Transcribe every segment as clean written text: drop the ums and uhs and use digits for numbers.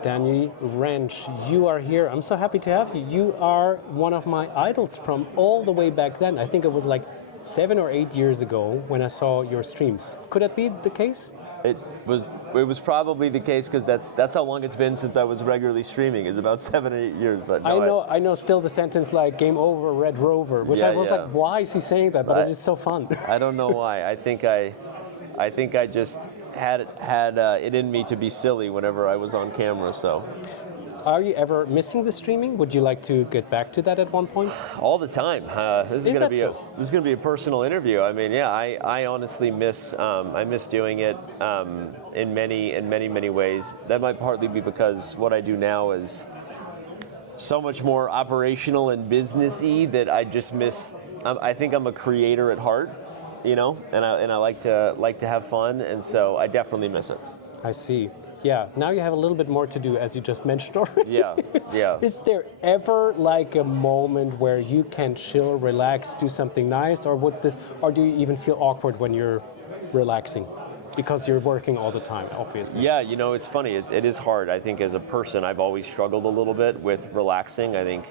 Danny Rensch, you are here. I'm so happy to have you. You are one of my idols from all the way back then. I think it was like 7 or 8 years ago when I saw your streams. Could that be the case? It was probably the case because that's how long it's been since I was regularly streaming. Is about 7 or 8 years. But no, I know still the sentence like "Game over, Red Rover," which I was like, why is he saying that? But it is so fun. I don't know why. I think I just had it in me to be silly whenever I was on camera. So. Are you ever missing the streaming? Would you like to get back to that at one point? All the time. This is going to be a personal interview. I mean, yeah, I honestly miss doing it in many ways. That might partly be because what I do now is so much more operational and businessy that I just miss. I think I'm a creator at heart, you know, and I like to have fun, and so I definitely miss it. I see. Yeah, now you have a little bit more to do, as you just mentioned already. Yeah. Is there ever like a moment where you can chill, relax, do something nice, or do you even feel awkward when you're relaxing? Because you're working all the time, obviously. Yeah, you know, it's funny. It is hard. I think as a person, I've always struggled a little bit with relaxing. I think,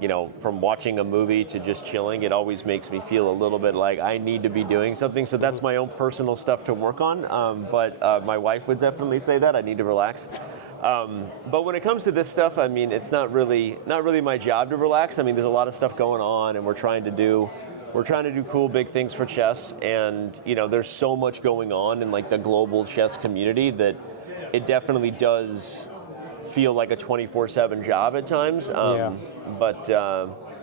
you know, from watching a movie to just chilling, it always makes me feel a little bit like I need to be doing something. So that's my own personal stuff to work on. But my wife would definitely say that I need to relax. But when it comes to this stuff, I mean, it's not really my job to relax. I mean, there's a lot of stuff going on, and we're trying to do cool big things for chess. And you know, there's so much going on in like the global chess community that it definitely does feel like a 24/7 job at times. But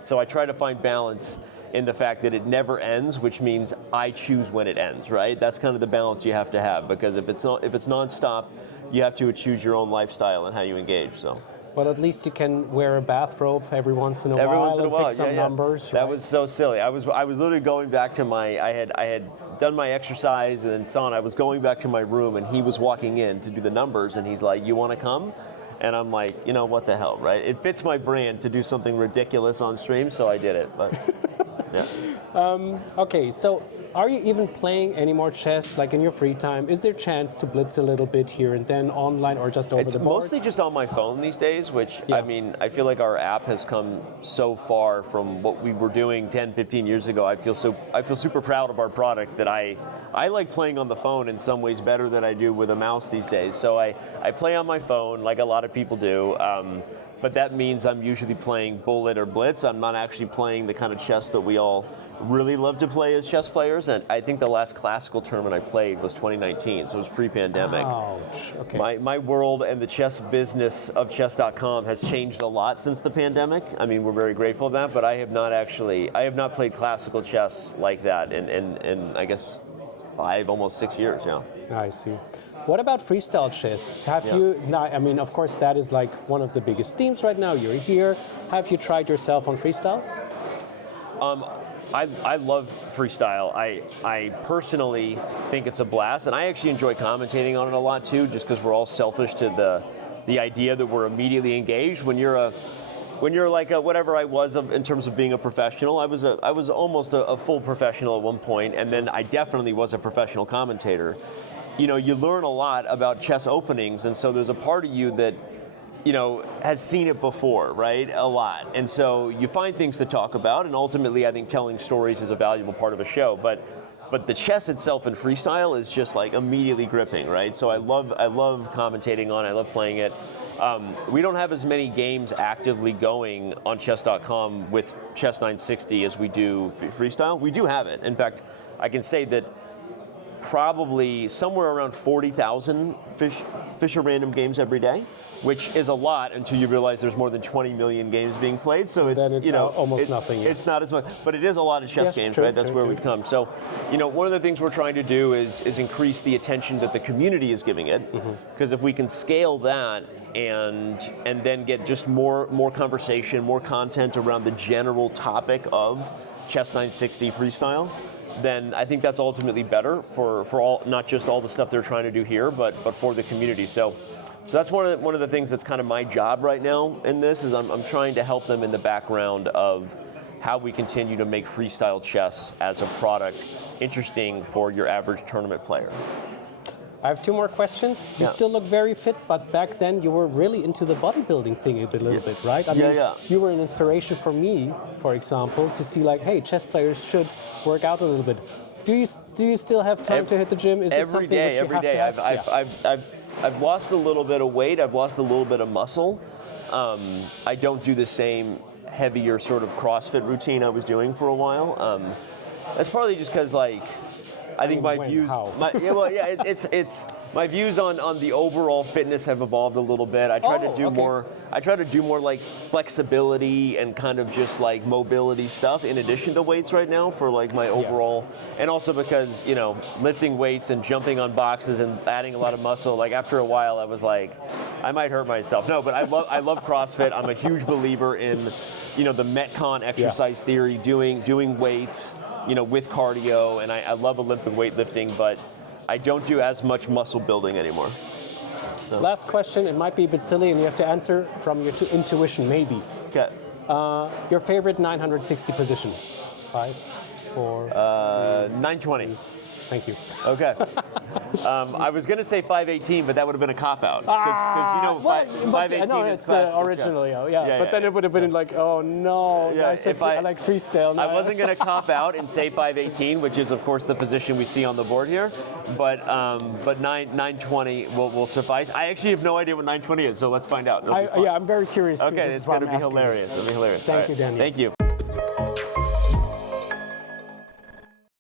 so I try to find balance in the fact that it never ends, which means I choose when it ends, right? That's kind of the balance you have to have, because if it's nonstop, you have to choose your own lifestyle and how you engage. So. Well, at least you can wear a bathrobe every once in a while and pick some numbers. That right? was so silly. I was literally going back to I had done my exercise, and then I was going back to my room, and he was walking in to do the numbers, and he's like, "You want to come?" And I'm like, you know, what the hell, right? It fits my brand to do something ridiculous on stream, so I did it. But yeah. Okay, so are you even playing any more chess, like in your free time? Is there a chance to blitz a little bit here and then online, or just over the board? It's mostly just on my phone these days, which, I mean, I feel like our app has come so far from what we were doing 10, 15 years ago. I feel super proud of our product that I like playing on the phone in some ways better than I do with a mouse these days. So I play on my phone like a lot of people do. But that means I'm usually playing bullet or blitz. I'm not actually playing the kind of chess that we all really love to play as chess players. And I think the last classical tournament I played was 2019, so it was pre-pandemic. Ouch. Okay. My world and the chess business of chess.com has changed a lot since the pandemic. I mean, we're very grateful for that, but I have not played classical chess like that in I guess 5, almost 6 years now. I see. What about freestyle chess? Have you, now, I mean, of course, that is like one of the biggest themes right now. You're here. Have you tried yourself on freestyle? I love freestyle. I personally think it's a blast, and I actually enjoy commentating on it a lot too, just because we're all selfish to the idea that we're immediately engaged. When you're like whatever I was in terms of being a professional, I was almost a full professional at one point, and then I definitely was a professional commentator. You know, you learn a lot about chess openings, and so there's a part of you that, you know, has seen it before, right? A lot. And so you find things to talk about, and ultimately I think telling stories is a valuable part of a show. But the chess itself in freestyle is just like immediately gripping, right? So I love commentating on it, I love playing it. We don't have as many games actively going on chess.com with Chess 960 as we do freestyle. We do have it. In fact, I can say that probably somewhere around 40,000 Fisher random games every day, which is a lot until you realize there's more than 20 million games being played. So it's, you know, almost nothing. It's not as much, but it is a lot of chess games, right? That's where we've come. So, you know, one of the things we're trying to do is increase the attention that the community is giving it, because if we can scale that and then get just more conversation, more content around the general topic of Chess 960 freestyle, then I think that's ultimately better for all, not just all the stuff they're trying to do here, but for the community. So that's one of the things that's kind of my job right now in this, is I'm trying to help them in the background of how we continue to make freestyle chess as a product interesting for your average tournament player. I have 2 more questions. You still look very fit, but back then you were really into the bodybuilding thing a little bit, right? I mean, you were an inspiration for me, for example, to see like, hey, chess players should work out a little bit. Do you still have time to hit the gym? Is it something that you have to have? I've lost a little bit of weight. I've lost a little bit of muscle. I don't do the same heavier sort of CrossFit routine I was doing for a while. That's partly just because, like, I think my views. It's my views on the overall fitness have evolved a little bit. I try to do more. I try to do more like flexibility and kind of just like mobility stuff in addition to weights right now for like my overall. And also because, you know, lifting weights and jumping on boxes and adding a lot of muscle. Like after a while, I was like, I might hurt myself. No, but I love CrossFit. I'm a huge believer in, you know, the Metcon exercise theory, doing weights, you know, with cardio, and I love Olympic weightlifting, but I don't do as much muscle building anymore. So. Last question, it might be a bit silly, and you have to answer from your intuition, maybe. Okay. Your favorite 960 position? 5, 4, 920. Thank you. Okay. I was going to say 518, but that would have been a cop-out. Because you know, 518 I know is it's classic. the original, but then it would have been like, oh no, I said I like freestyle. No. I wasn't going to cop out and say 518, which is of course the position we see on the board here, but 920 will suffice. I actually have no idea what 920 is, so let's find out. I'm very curious. Okay, it's going to be hilarious. It'll be hilarious. Thank you, Daniel. Thank you.